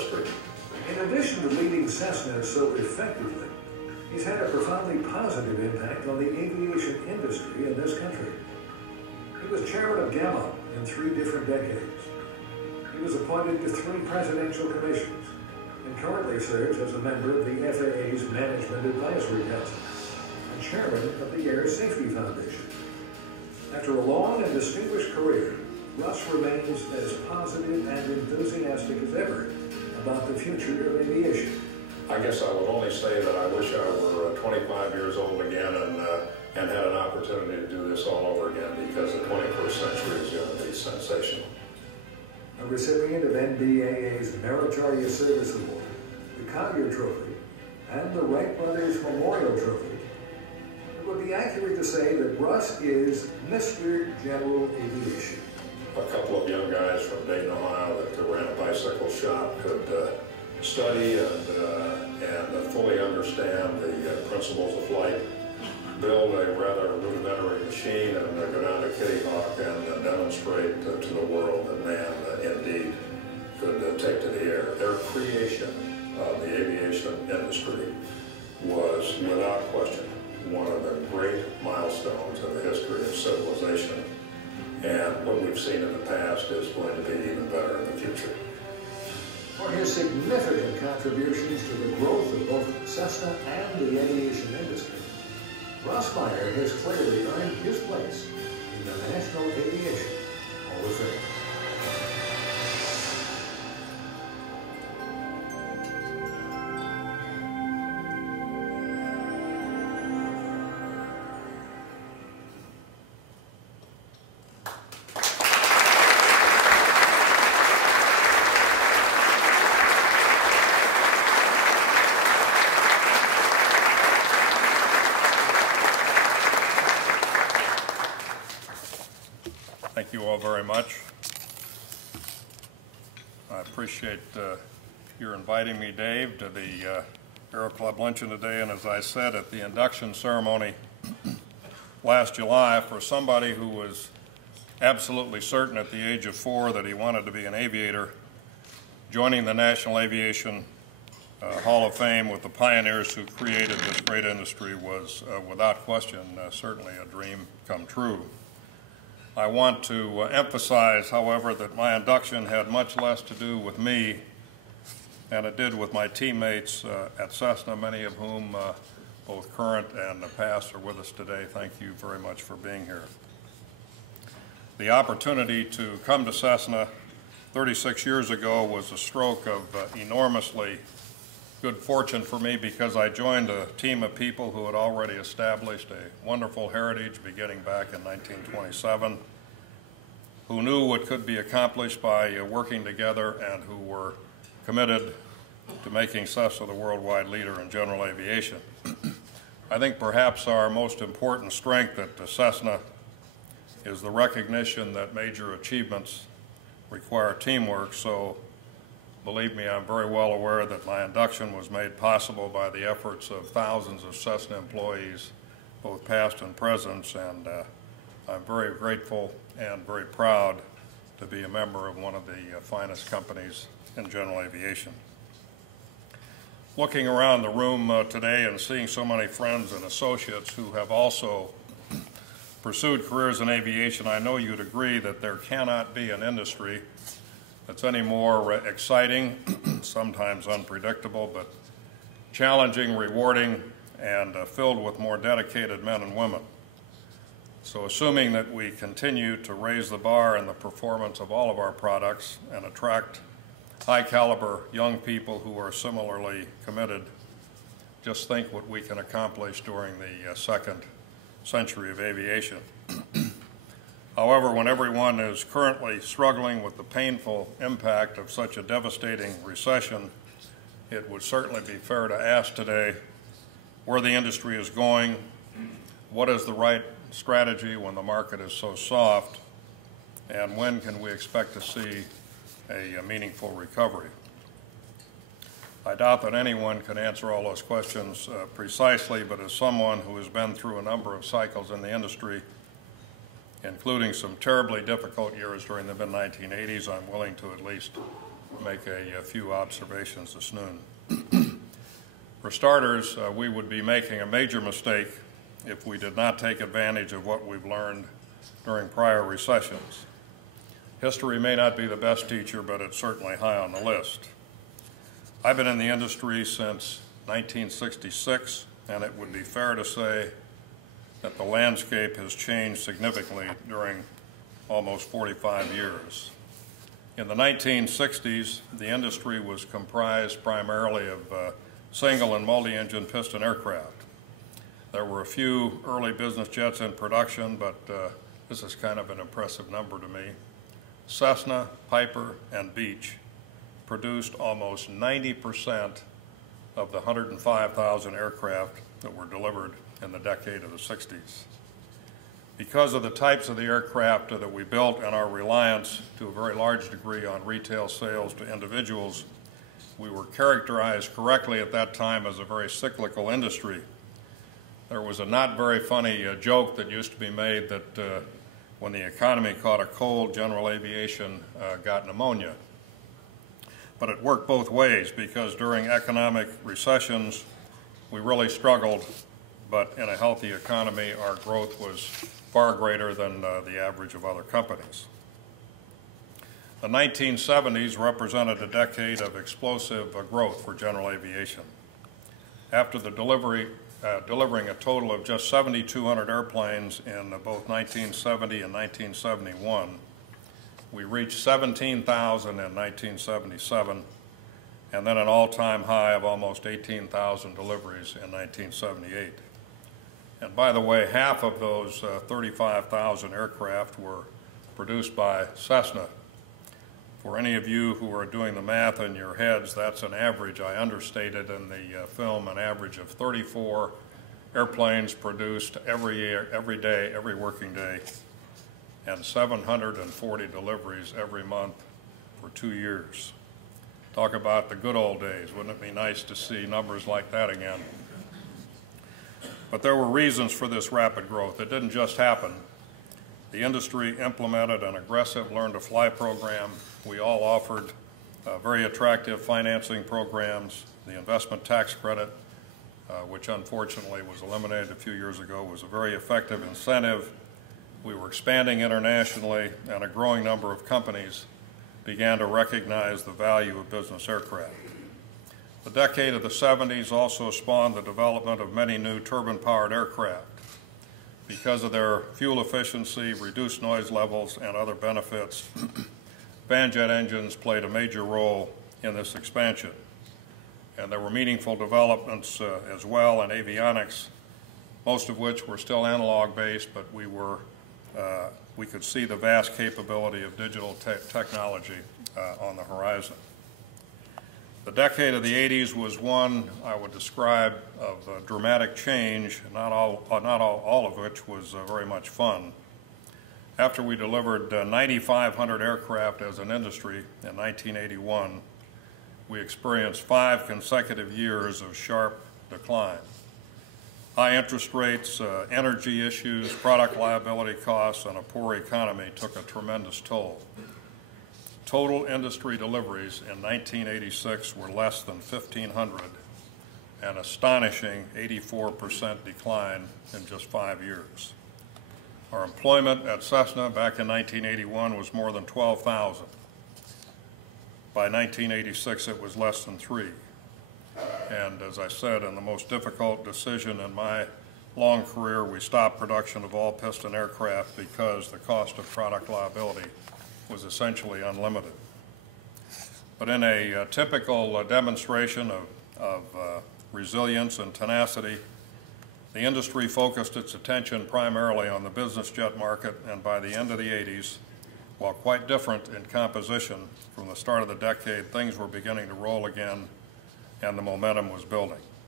Street. In addition to leading Cessna so effectively, he's had a profoundly positive impact on the aviation industry in this country. He was chairman of GAMA in 3 different decades. He was appointed to 3 presidential commissions and currently serves as a member of the FAA's Management Advisory Council and chairman of the Air Safety Foundation. After a long and distinguished career, Russ remains as positive and enthusiastic as ever about the future of aviation. I guess I would only say that I wish I were 25 years old again and had an opportunity to do this all over again, because the 21st century is going to be sensational. A recipient of NBAA's Meritorious Service Award, the Collier Trophy, and the Wright Brothers Memorial Trophy, it would be accurate to say that Russ is Mr. General Aviation. A couple of young guys from Dayton, Ohio that ran a bicycle shop could study and fully understand the principles of flight, build a rather rudimentary machine, and go down to Kitty Hawk and demonstrate to the world that man indeed could take to the air. Their creation of the aviation industry was, without question, one of the great milestones in the history of civilization. And what we've seen in the past is going to be even better in the future. For his significant contributions to the growth of both Cessna and the aviation industry, Russ Meyer has clearly earned his place in the National Aviation Hall of Fame. Thank you all very much. I appreciate your inviting me, Dave, to the Aero Club luncheon today. And as I said at the induction ceremony last July, for somebody who was absolutely certain at the age of 4 that he wanted to be an aviator, joining the National Aviation Hall of Fame with the pioneers who created this great industry was, without question, certainly a dream come true. I want to emphasize, however, that my induction had much less to do with me than it did with my teammates at Cessna, many of whom, both current and past, are with us today. Thank you very much for being here. The opportunity to come to Cessna 36 years ago was a stroke of enormously good fortune for me, because I joined a team of people who had already established a wonderful heritage beginning back in 1927, who knew what could be accomplished by working together, and who were committed to making Cessna the worldwide leader in general aviation. I think perhaps our most important strength at Cessna is the recognition that major achievements require teamwork. So believe me, I'm very well aware that my induction was made possible by the efforts of thousands of Cessna employees, both past and present, and I'm very grateful and very proud to be a member of one of the finest companies in general aviation. Looking around the room today and seeing so many friends and associates who have also pursued careers in aviation, I know you'd agree that there cannot be an industry that's any more exciting, sometimes unpredictable, but challenging, rewarding, and filled with more dedicated men and women. So assuming that we continue to raise the bar in the performance of all of our products and attract high-caliber young people who are similarly committed, just think what we can accomplish during the second century of aviation. However, when everyone is currently struggling with the painful impact of such a devastating recession, it would certainly be fair to ask today where the industry is going, what is the right strategy when the market is so soft, and when can we expect to see a meaningful recovery. I doubt that anyone can answer all those questions precisely, but as someone who has been through a number of cycles in the industry, including some terribly difficult years during the mid-1980s, I'm willing to at least make a few observations this noon. For starters, we would be making a major mistake if we did not take advantage of what we've learned during prior recessions. History may not be the best teacher, but it's certainly high on the list. I've been in the industry since 1966, and it would be fair to say that the landscape has changed significantly during almost 45 years. In the 1960s, the industry was comprised primarily of single and multi-engine piston aircraft. There were a few early business jets in production, but this is kind of an impressive number to me. Cessna, Piper, and Beech produced almost 90% of the 105,000 aircraft that were delivered in the decade of the 60s. Because of the types of the aircraft that we built and our reliance to a very large degree on retail sales to individuals, we were characterized correctly at that time as a very cyclical industry. There was a not very funny joke that used to be made that when the economy caught a cold, general aviation got pneumonia. But it worked both ways, because during economic recessions, we really struggled, but in a healthy economy, our growth was far greater than the average of other companies. The 1970s represented a decade of explosive growth for general aviation. After the delivering a total of just 7,200 airplanes in both 1970 and 1971, we reached 17,000 in 1977, and then an all-time high of almost 18,000 deliveries in 1978. And by the way, half of those 35,000 aircraft were produced by Cessna. For any of you who are doing the math in your heads, that's an average. I understated in the film an average of 34 airplanes produced every year, every day, every working day, and 740 deliveries every month for 2 years. Talk about the good old days. Wouldn't it be nice to see numbers like that again? But there were reasons for this rapid growth. It didn't just happen. The industry implemented an aggressive learn-to-fly program. We all offered very attractive financing programs. The investment tax credit, which unfortunately was eliminated a few years ago, was a very effective incentive. We were expanding internationally, and a growing number of companies began to recognize the value of business aircraft. The decade of the 70s also spawned the development of many new turbine-powered aircraft. Because of their fuel efficiency, reduced noise levels, and other benefits, fan jet engines played a major role in this expansion. And there were meaningful developments as well in avionics, most of which were still analog-based, but we could see the vast capability of digital technology on the horizon. The decade of the 80s was one I would describe of dramatic change, not all of which was very much fun. After we delivered 9,500 aircraft as an industry in 1981, we experienced 5 consecutive years of sharp decline. High interest rates, energy issues, product liability costs, and a poor economy took a tremendous toll. Total industry deliveries in 1986 were less than 1,500, an astonishing 84% decline in just 5 years. Our employment at Cessna back in 1981 was more than 12,000. By 1986, it was less than 3. And as I said, in the most difficult decision in my long career, we stopped production of all piston aircraft because the cost of product liability was essentially unlimited. But in a typical demonstration of resilience and tenacity, the industry focused its attention primarily on the business jet market, and by the end of the 80s, while quite different in composition from the start of the decade, things were beginning to roll again, and the momentum was building.